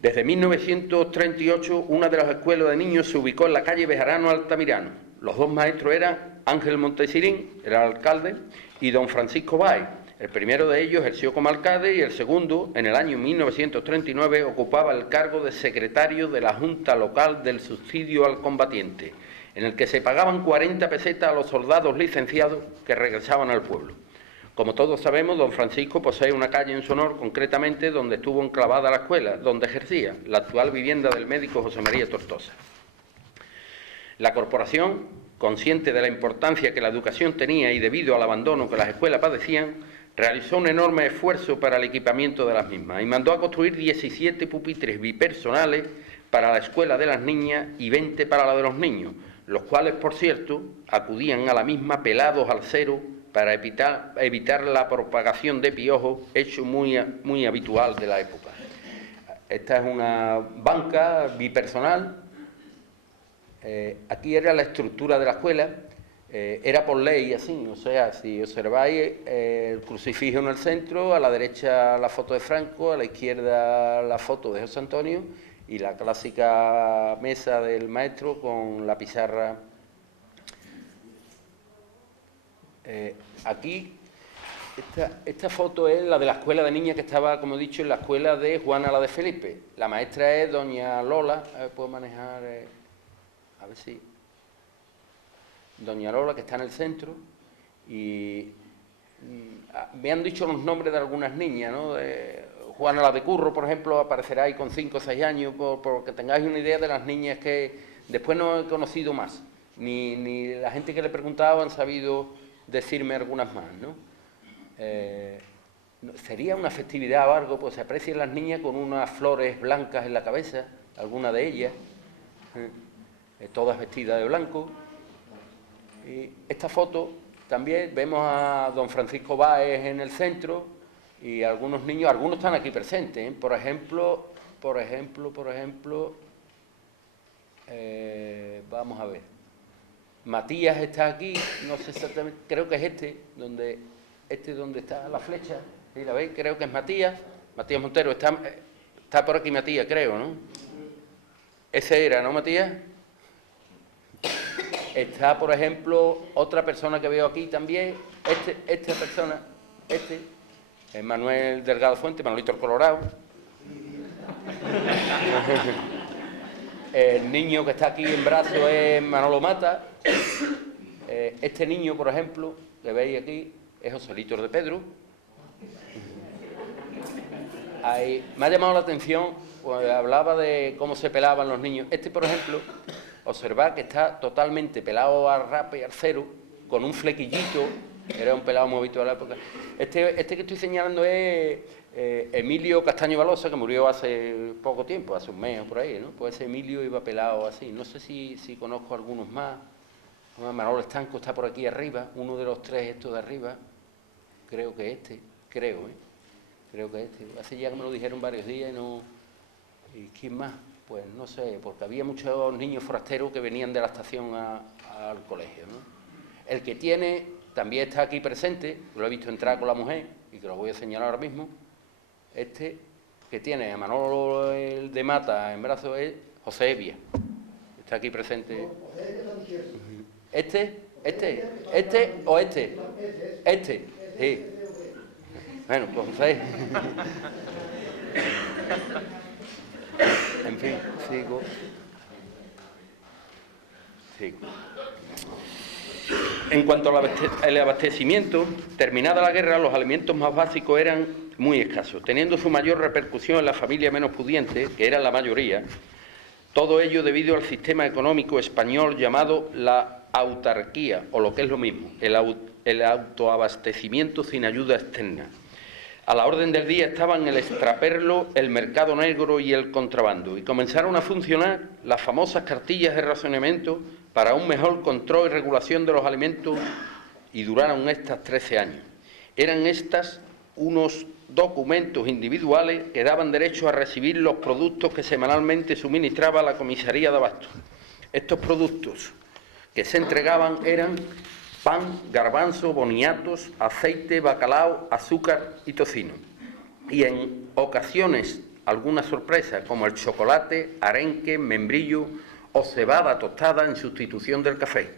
Desde 1938, una de las escuelas de niños se ubicó en la calle Bejarano Altamirano. Los dos maestros eran Ángel Montesirín, era el alcalde, y don Francisco Báez. El primero de ellos ejerció como alcalde y el segundo, en el año 1939, ocupaba el cargo de secretario de la Junta Local del Subsidio al Combatiente, en el que se pagaban 40 pesetas a los soldados licenciados que regresaban al pueblo. Como todos sabemos, don Francisco posee una calle en su honor, concretamente donde estuvo enclavada la escuela, donde ejercía la actual vivienda del médico José María Tortosa. La corporación, consciente de la importancia que la educación tenía y debido al abandono que las escuelas padecían, realizó un enorme esfuerzo para el equipamiento de las mismas y mandó a construir 17 pupitres bipersonales para la escuela de las niñas y 20 para la de los niños, los cuales, por cierto, acudían a la misma pelados al cero para evitar la propagación de piojos, hecho muy habitual de la época. Esta es una banca bipersonal. Aquí era la estructura de la escuela, era por ley así, o sea, si observáis el crucifijo en el centro, a la derecha la foto de Franco, a la izquierda la foto de José Antonio y la clásica mesa del maestro con la pizarra. Aquí, esta foto es la de la escuela de niñas que estaba, como he dicho, en la escuela de Juana la de Felipe. La maestra es doña Lola, a ver, puedo manejar, a ver si... Doña Lola, que está en el centro, y me han dicho los nombres de algunas niñas, ¿no? Juana la de Curro, por ejemplo, aparecerá ahí con 5 o 6 años, por que tengáis una idea de las niñas que después no he conocido más, ni la gente que le preguntaba han sabido decirme algunas más, ¿no? Sería una festividad o algo, pues se aprecian las niñas con unas flores blancas en la cabeza, alguna de ellas, todas vestidas de blanco. Y esta foto también vemos a don Francisco Báez en el centro y algunos niños, algunos están aquí presentes, ¿eh? Por ejemplo, vamos a ver. Matías está aquí, no sé exactamente, creo que es donde está la flecha, ¿sí la veis? Creo que es Matías Montero, está por aquí Matías, creo, ¿no? Ese era, ¿no, Matías? Está, por ejemplo, otra persona que veo aquí también, esta persona, es Manuel Delgado Fuente, Manuelito el Colorado. El niño que está aquí en brazos es Manolo Mata. Este niño, por ejemplo, que veis aquí, es Joselito de Pedro. Me ha llamado la atención, pues, hablaba de cómo se pelaban los niños. Por ejemplo, observad que está totalmente pelado a rapa y al cero, con un flequillito, era un pelado muy habitual de la época. Este que estoy señalando es Emilio Castaño Balosa, que murió hace poco tiempo, hace un mes o por ahí, ¿no? Pues ese Emilio iba pelado así. No sé si conozco algunos más. Manolo Estanco está por aquí arriba, uno de los 3 estos de arriba. Creo que creo que Hace ya que me lo dijeron varios días y no... ¿Y quién más? Pues no sé, porque había muchos niños forasteros que venían de la estación al colegio, ¿no? El que tiene, también está aquí presente, lo he visto entrar con la mujer, y que lo voy a señalar ahora mismo, que tiene a Manolo el de Mata en brazos es José Evia. Está aquí presente. Sí. Bueno, pues José. En fin, sigo. En cuanto al abastecimiento, terminada la guerra, los alimentos más básicos eran muy escasos, teniendo su mayor repercusión en las familias menos pudientes, que eran la mayoría, todo ello debido al sistema económico español llamado la autarquía, o lo que es lo mismo, el autoabastecimiento sin ayuda externa. A la orden del día estaban el extraperlo, el mercado negro y el contrabando, y comenzaron a funcionar las famosas cartillas de racionamiento para un mejor control y regulación de los alimentos, y duraron estas 13 años. Eran estas unos documentos individuales que daban derecho a recibir los productos que semanalmente suministraba la comisaría de Abasto. Estos productos que se entregaban eran pan, garbanzo, boniatos, aceite, bacalao, azúcar y tocino. Y en ocasiones alguna sorpresa, como el chocolate, arenque, membrillo o cebada tostada en sustitución del café.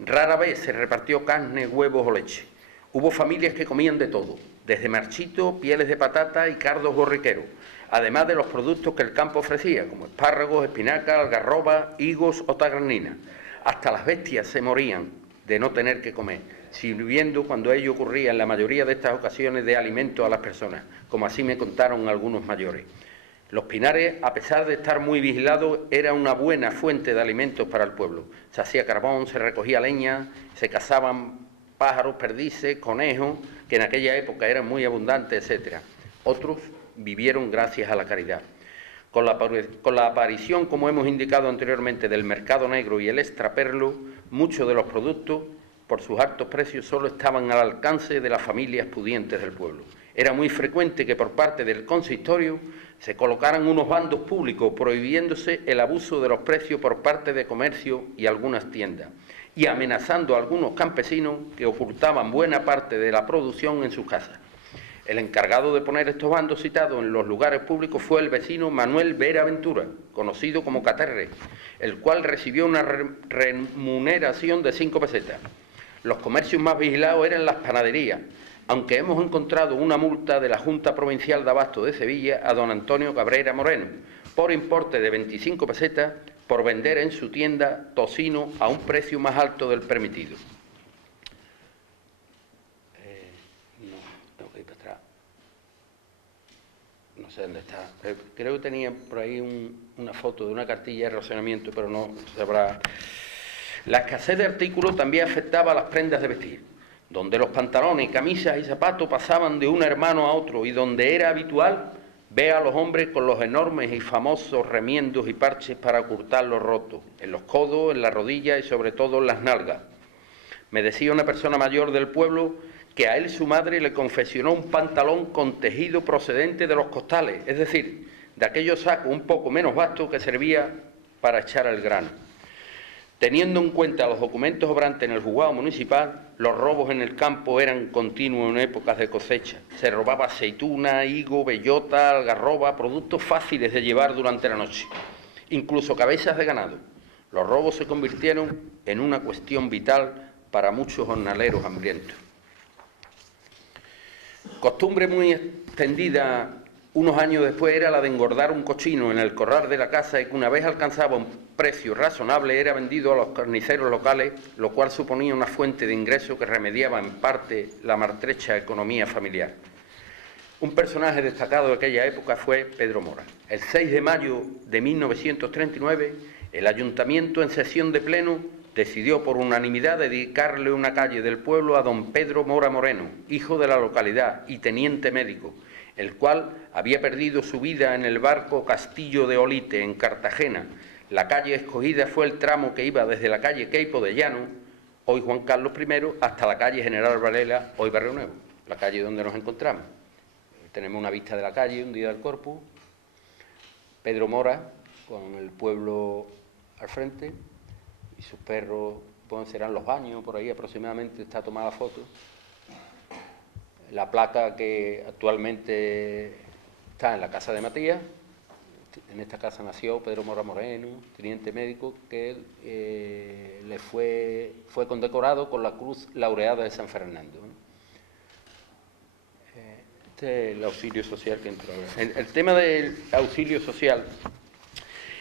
Rara vez se repartió carne, huevos o leche. Hubo familias que comían de todo, desde marchito, pieles de patata y cardos borriqueros, además de los productos que el campo ofrecía, como espárragos, espinacas, algarroba, higos o tagarnina. Hasta las bestias se morían de no tener que comer, sirviendo cuando ello ocurría en la mayoría de estas ocasiones de alimento a las personas, como así me contaron algunos mayores. Los pinares, a pesar de estar muy vigilados, era una buena fuente de alimentos para el pueblo. Se hacía carbón, se recogía leña, se cazaban pájaros, perdices, conejos, que en aquella época eran muy abundantes, etc. Otros vivieron gracias a la caridad. Con la aparición, como hemos indicado anteriormente, del mercado negro y el extraperlo, muchos de los productos, por sus altos precios, solo estaban al alcance de las familias pudientes del pueblo. Era muy frecuente que por parte del consistorio se colocaran unos bandos públicos prohibiéndose el abuso de los precios por parte de comercio y algunas tiendas, y amenazando a algunos campesinos que ocultaban buena parte de la producción en sus casas. El encargado de poner estos bandos citados en los lugares públicos fue el vecino Manuel Vera Ventura, conocido como Caterre, el cual recibió una remuneración de 5 pesetas. Los comercios más vigilados eran las panaderías, aunque hemos encontrado una multa de la Junta Provincial de Abasto de Sevilla a don Antonio Cabrera Moreno, por importe de 25 pesetas, por vender en su tienda tocino a un precio más alto del permitido. No sé dónde está. Creo que tenía por ahí una foto de una cartilla de racionamiento, pero no sabrá. La escasez de artículos también afectaba a las prendas de vestir, donde los pantalones, camisas y zapatos pasaban de un hermano a otro y donde era habitual ver a los hombres con los enormes y famosos remiendos y parches para ocultar los rotos, en los codos, en las rodillas y sobre todo en las nalgas. Me decía una persona mayor del pueblo que a él su madre le confeccionó un pantalón con tejido procedente de los costales, es decir, de aquellos sacos un poco menos vastos que servía para echar el grano. Teniendo en cuenta los documentos obrantes en el juzgado municipal, los robos en el campo eran continuos en épocas de cosecha. Se robaba aceituna, higo, bellota, algarroba, productos fáciles de llevar durante la noche, incluso cabezas de ganado. Los robos se convirtieron en una cuestión vital para muchos jornaleros hambrientos. Costumbre muy extendida unos años después era la de engordar un cochino en el corral de la casa y que una vez alcanzaba un precio razonable era vendido a los carniceros locales, lo cual suponía una fuente de ingreso que remediaba en parte la maltrecha economía familiar. Un personaje destacado de aquella época fue Pedro Mora. El 6 de mayo de 1939, el ayuntamiento en sesión de pleno decidió por unanimidad dedicarle una calle del pueblo a don Pedro Mora Moreno, hijo de la localidad y teniente médico, el cual había perdido su vida en el barco Castillo de Olite, en Cartagena. La calle escogida fue el tramo que iba desde la calle Queipo de Llano, hoy Juan Carlos I, hasta la calle General Varela, hoy Barrio Nuevo, la calle donde nos encontramos. Tenemos una vista de la calle, un día del Corpus, Pedro Mora, con el pueblo al frente, y sus perros, serán los baños, por ahí aproximadamente está tomada la foto. La placa que actualmente está en la casa de Matías. En esta casa nació Pedro Mora Moreno, teniente médico, que le fue condecorado con la Cruz Laureada de San Fernando. Este es el auxilio social que entró. El tema del auxilio social,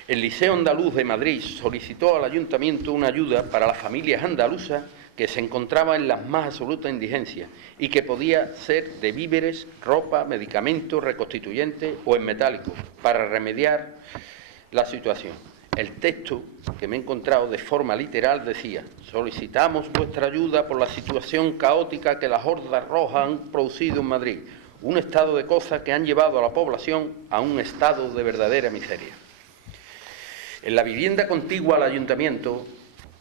el Liceo Andaluz de Madrid solicitó al Ayuntamiento una ayuda para las familias andaluzas que se encontraban en las más absolutas indigencias y que podía ser de víveres, ropa, medicamentos, reconstituyentes o en metálico, para remediar la situación. El texto que me he encontrado de forma literal decía: solicitamos vuestra ayuda por la situación caótica que las hordas rojas han producido en Madrid, un estado de cosas que han llevado a la población a un estado de verdadera miseria. En la vivienda contigua al ayuntamiento,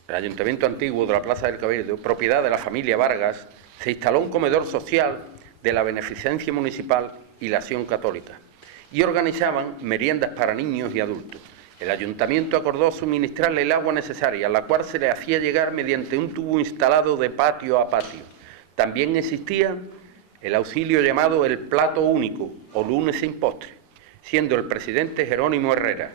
el ayuntamiento antiguo de la Plaza del Cabildo, propiedad de la familia Vargas, se instaló un comedor social de la Beneficencia Municipal y la Acción Católica, y organizaban meriendas para niños y adultos. El ayuntamiento acordó suministrarle el agua necesaria, la cual se le hacía llegar mediante un tubo instalado de patio a patio. También existía el auxilio llamado el plato único o lunes sin postre. siendo el presidente Jerónimo Herrera.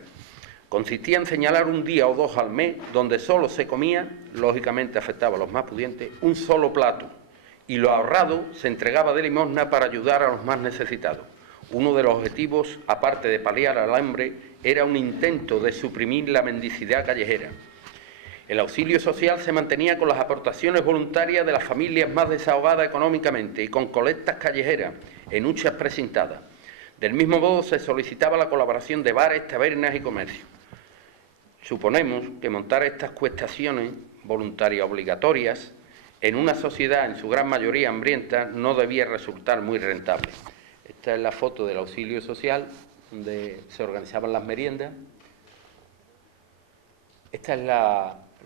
Consistía en señalar un día o dos al mes donde solo se comía, lógicamente afectaba a los más pudientes, un solo plato, y lo ahorrado se entregaba de limosna para ayudar a los más necesitados. Uno de los objetivos, aparte de paliar al hambre, era un intento de suprimir la mendicidad callejera. El auxilio social se mantenía con las aportaciones voluntarias de las familias más desahogadas económicamente y con colectas callejeras en huchas precintadas. Del mismo modo se solicitaba la colaboración de bares, tabernas y comercios. Suponemos que montar estas cuestaciones voluntarias obligatorias en una sociedad en su gran mayoría hambrienta no debía resultar muy rentable. Esta es la foto del auxilio social, donde se organizaban las meriendas. Esta es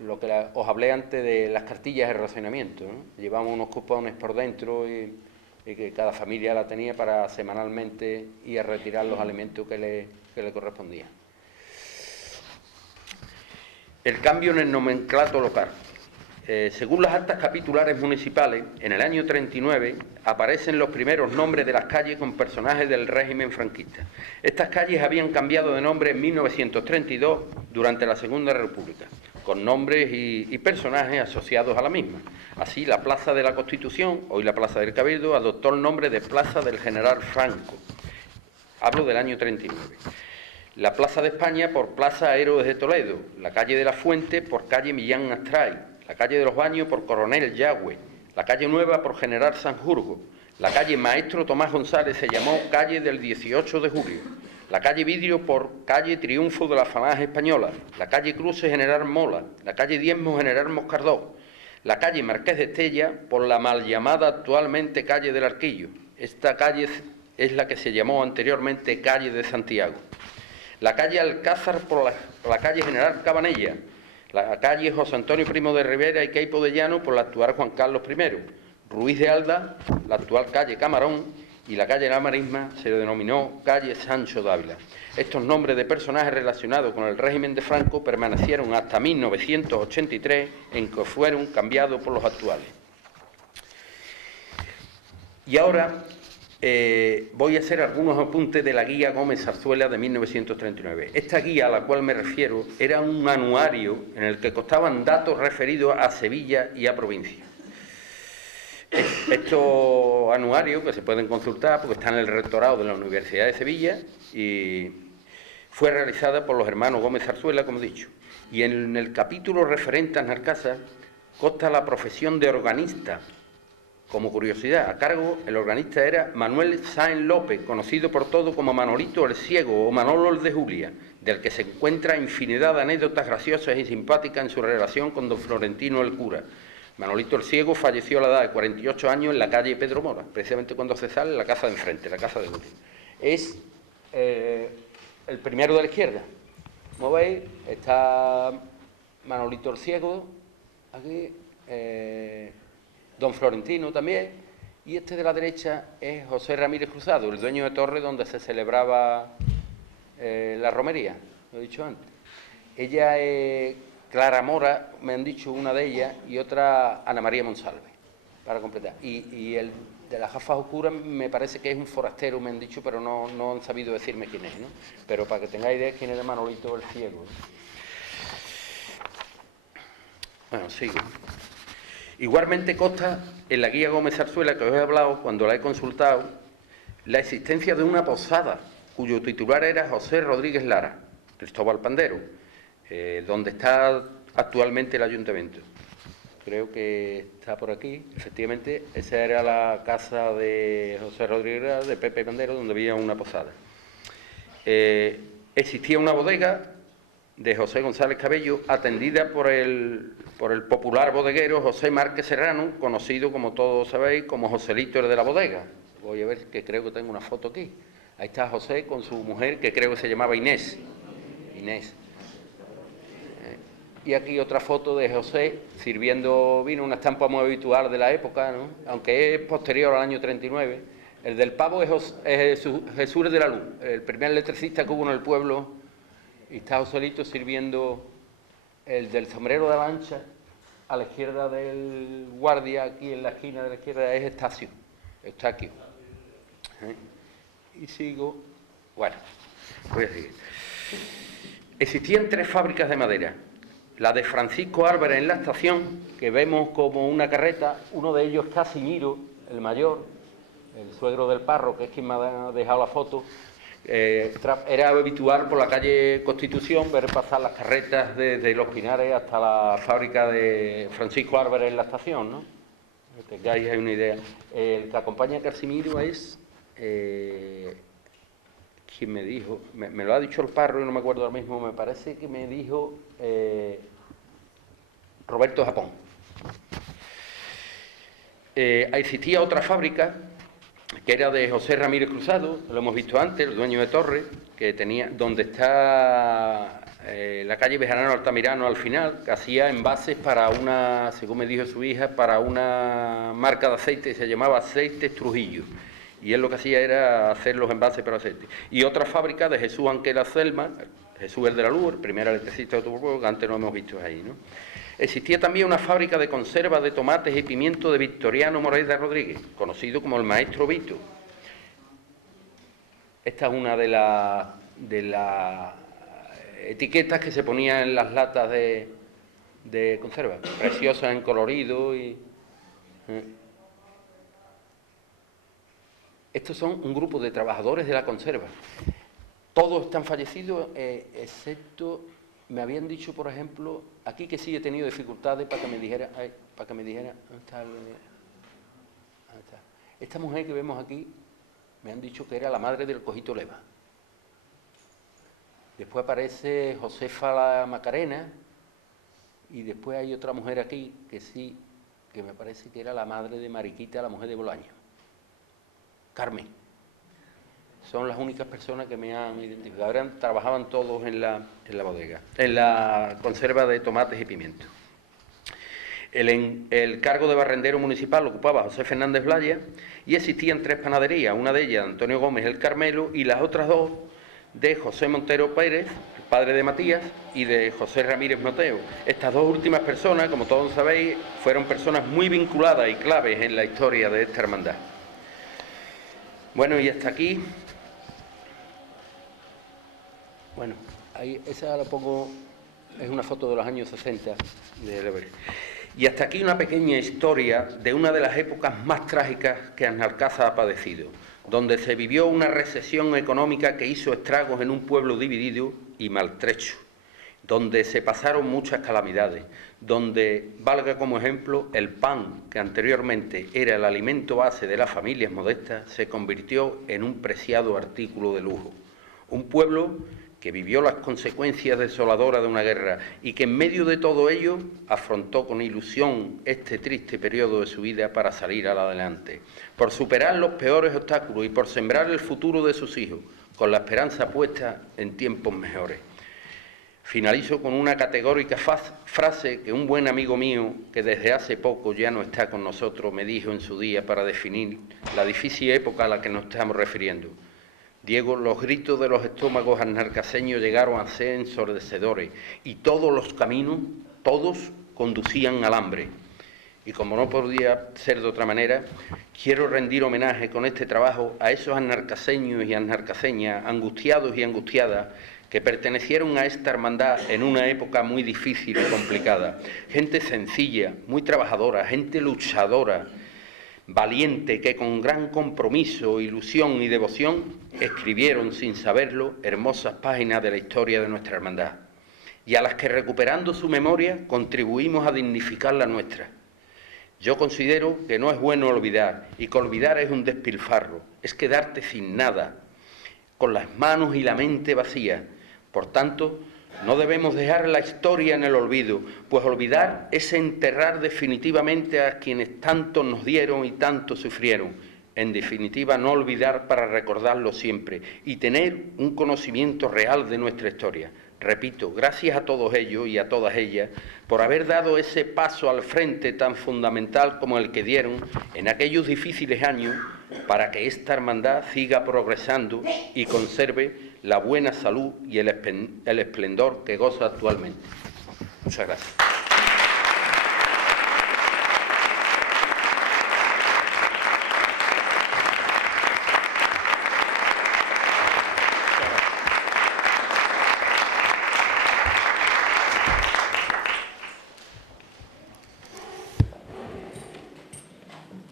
lo que os hablé antes de las cartillas de racionamiento, ¿no? Llevamos unos cupones por dentro y que cada familia la tenía para semanalmente ir a retirar los alimentos que le correspondían. El cambio en el nomenclato local. Según las actas capitulares municipales, en el año 39 aparecen los primeros nombres de las calles con personajes del régimen franquista. Estas calles habían cambiado de nombre en 1932 durante la Segunda República, con nombres y personajes asociados a la misma. Así, la Plaza de la Constitución, hoy la Plaza del Cabildo, adoptó el nombre de Plaza del General Franco. Hablo del año 39. La Plaza de España por Plaza Héroes de Toledo, la calle de la Fuente por calle Millán Astray, la calle de los Baños por Coronel Yagüe, la calle Nueva por General Sanjurjo, la calle Maestro Tomás González se llamó calle del 18 de julio, la calle Vidrio por calle Triunfo de la Falange Española, la calle Cruces General Mola, la calle Diezmo General Moscardó, la calle Marqués de Estella por la mal llamada actualmente calle del Arquillo. Esta calle es la que se llamó anteriormente calle de Santiago. La calle Alcázar por la calle General Cabanella, la calle José Antonio Primo de Rivera y Queipo de Llano por la actual Juan Carlos I, Ruiz de Alda, la actual calle Camarón, y la calle La Marisma se denominó calle Sancho Dávila. Estos nombres de personajes relacionados con el régimen de Franco permanecieron hasta 1983, en que fueron cambiados por los actuales. Y ahora voy a hacer algunos apuntes de la guía Gómez Zarzuela de 1939. Esta guía a la cual me refiero era un anuario en el que constaban datos referidos a Sevilla y a provincia. Estos anuarios que se pueden consultar porque están en el rectorado de la Universidad de Sevilla y fue realizada por los hermanos Gómez Zarzuela, como he dicho. Y en el capítulo referente a Alcázar consta la profesión de organista. Como curiosidad, a cargo el organista era Manuel Sáenz López, conocido por todos como Manolito el Ciego o Manolo el de Julia, del que se encuentra infinidad de anécdotas graciosas y simpáticas en su relación con don Florentino el cura. Manolito el Ciego falleció a la edad de 48 años en la calle Pedro Mora, precisamente cuando se sale la casa de enfrente, la casa de Julia. Es el primero de la izquierda. Como veis, está Manolito el Ciego, aquí, don Florentino también, y este de la derecha es José Ramírez Cruzado, el dueño de Torre donde se celebraba la romería, lo he dicho antes. Ella es Clara Mora, me han dicho una de ellas, y otra Ana María Monsalve, para completar. Y el de las gafas oscuras me parece que es un forastero, me han dicho, pero no han sabido decirme quién es, ¿no? Pero para que tengáis idea quién es Manolito el Ciego, ¿no? Bueno, sigo. Igualmente consta en la guía Gómez Zarzuela que os he hablado, cuando la he consultado, la existencia de una posada cuyo titular era José Rodríguez Lara, Cristóbal Pandero, donde está actualmente el ayuntamiento. Creo que está por aquí, efectivamente, esa era la casa de José Rodríguez Lara, de Pepe Pandero, donde había una posada. Existía una bodega de José González Cabello, atendida por el popular bodeguero José Márquez Serrano, conocido, como todos sabéis, como Joselito el de la bodega. Voy a ver, que creo que tengo una foto aquí. Ahí está José con su mujer, que creo que se llamaba Inés. Y aquí otra foto de José sirviendo vino, una estampa muy habitual de la época, ¿no? Aunque es posterior al año 39. El del pavo es Jesús de la Luz, el primer electricista que hubo en el pueblo. Y está Joselito sirviendo. El del sombrero de mancha, a la izquierda del guardia, aquí en la esquina de la izquierda, es Eustaquio. Y sigo. Bueno, Voy a seguir. Existían 3 fábricas de madera. La de Francisco Álvarez en la estación, que vemos como una carreta, uno de ellos Casimiro, el mayor, el suegro del párroco, que es quien me ha dejado la foto. Era habitual por la calle Constitución ver pasar las carretas desde Los Pinares hasta la fábrica de Francisco Álvarez en la estación, ¿no? Que tengáis ahí una idea. El que acompaña a Casimiro es... ¿quién me dijo? Me lo ha dicho el párroco y no me acuerdo ahora mismo, me parece que me dijo Roberto Japón. Existía otra fábrica que era de José Ramírez Cruzado, lo hemos visto antes, el dueño de Torres, que tenía, donde está la calle Bejarano Altamirano al final, que hacía envases para una, según me dijo su hija, para una marca de aceite, se llamaba Aceites Trujillo. Y él lo que hacía era hacer los envases para aceite. Y otra fábrica de Jesús Anquela Selma, Jesús el de la Luz, el primer electricista de Autopueblo, que antes no hemos visto ahí, ¿no? Existía también una fábrica de conserva de tomates y pimiento de Victoriano Moreda Rodríguez, conocido como el Maestro Vito. Esta es una de las etiquetas que se ponían en las latas de conserva, preciosas en colorido y... Estos son un grupo de trabajadores de la conserva. Todos están fallecidos, excepto, me habían dicho, por ejemplo, aquí que sí he tenido dificultades para que me dijera, ¿dónde está esta mujer que vemos aquí? Me han dicho que era la madre del Cojito Leva. Después aparece Josefa la Macarena, y después hay otra mujer aquí que sí, que me parece que era la madre de Mariquita, la mujer de Bolaño. Carmen. Son las únicas personas que me han identificado. Trabajaban todos en la bodega, en la conserva de tomates y pimientos. El cargo de barrendero municipal lo ocupaba José Fernández Blaya y existían 3 panaderías, una de ellas Antonio Gómez el Carmelo y las otras 2 de José Montero Pérez, el padre de Matías, y de José Ramírez Moteo. Estas 2 últimas personas, como todos sabéis, fueron personas muy vinculadas y claves en la historia de esta hermandad. Bueno, y hasta aquí, bueno, ahí, esa la pongo, es una foto de los años 60 de Lever. Y hasta aquí una pequeña historia de una de las épocas más trágicas que Alcázar ha padecido, donde se vivió una recesión económica que hizo estragos en un pueblo dividido y maltrecho, donde se pasaron muchas calamidades, donde, valga como ejemplo, el pan, que anteriormente era el alimento base de las familias modestas, se convirtió en un preciado artículo de lujo. Un pueblo que vivió las consecuencias desoladoras de una guerra y que en medio de todo ello afrontó con ilusión este triste periodo de su vida para salir adelante, por superar los peores obstáculos y por sembrar el futuro de sus hijos, con la esperanza puesta en tiempos mejores. Finalizo con una categórica frase que un buen amigo mío, que desde hace poco ya no está con nosotros, me dijo en su día para definir la difícil época a la que nos estamos refiriendo. Diego, los gritos de los estómagos alnarcaseños llegaron a ser ensordecedores y todos los caminos, todos conducían al hambre. Y como no podía ser de otra manera, quiero rendir homenaje con este trabajo a esos alnarcaseños y alnarcaseñas, angustiados y angustiadas, que pertenecieron a esta hermandad en una época muy difícil y complicada. Gente sencilla, muy trabajadora, gente luchadora, valiente, que con gran compromiso, ilusión y devoción escribieron, sin saberlo, hermosas páginas de la historia de nuestra hermandad, y a las que, recuperando su memoria, contribuimos a dignificar la nuestra. Yo considero que no es bueno olvidar, y que olvidar es un despilfarro, es quedarte sin nada, con las manos y la mente vacía. Por tanto, no debemos dejar la historia en el olvido, pues olvidar es enterrar definitivamente a quienes tanto nos dieron y tanto sufrieron. En definitiva, no olvidar para recordarlo siempre y tener un conocimiento real de nuestra historia. Repito, gracias a todos ellos y a todas ellas por haber dado ese paso al frente tan fundamental como el que dieron en aquellos difíciles años para que esta hermandad siga progresando y conserve la buena salud y el esplendor que goza actualmente. Muchas gracias.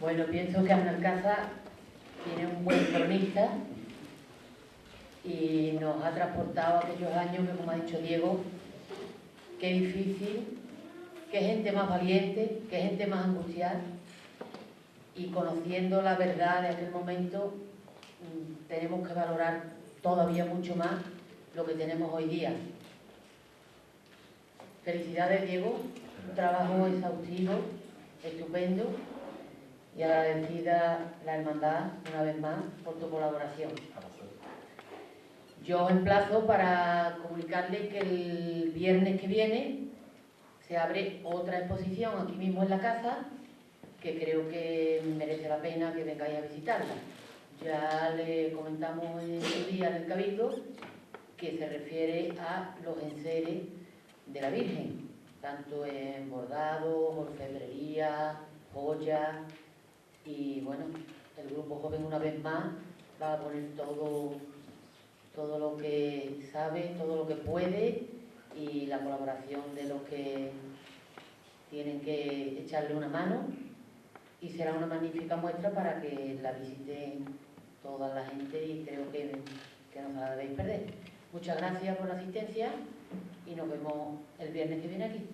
Bueno, pienso que Alcázar tiene un buen cronista y nos ha transportado a aquellos años que, como ha dicho Diego, qué difícil, qué gente más valiente, qué gente más angustiada, y conociendo la verdad de aquel momento tenemos que valorar todavía mucho más lo que tenemos hoy día. Felicidades, Diego, un trabajo exhaustivo, estupendo, y agradecida la hermandad una vez más por tu colaboración. Yo os emplazo para comunicarles que el viernes que viene se abre otra exposición aquí mismo en la casa, que creo que merece la pena que vengáis a visitarla. Ya le comentamos en el día del Cabildo que se refiere a los enseres de la Virgen, tanto en bordado, orfebrería, joyas, y bueno, el grupo joven una vez más va a poner todo lo que sabe, todo lo que puede, y la colaboración de los que tienen que echarle una mano, y será una magnífica muestra para que la visiten toda la gente, y creo que no la debéis perder. Muchas gracias por la asistencia y nos vemos el viernes que viene aquí.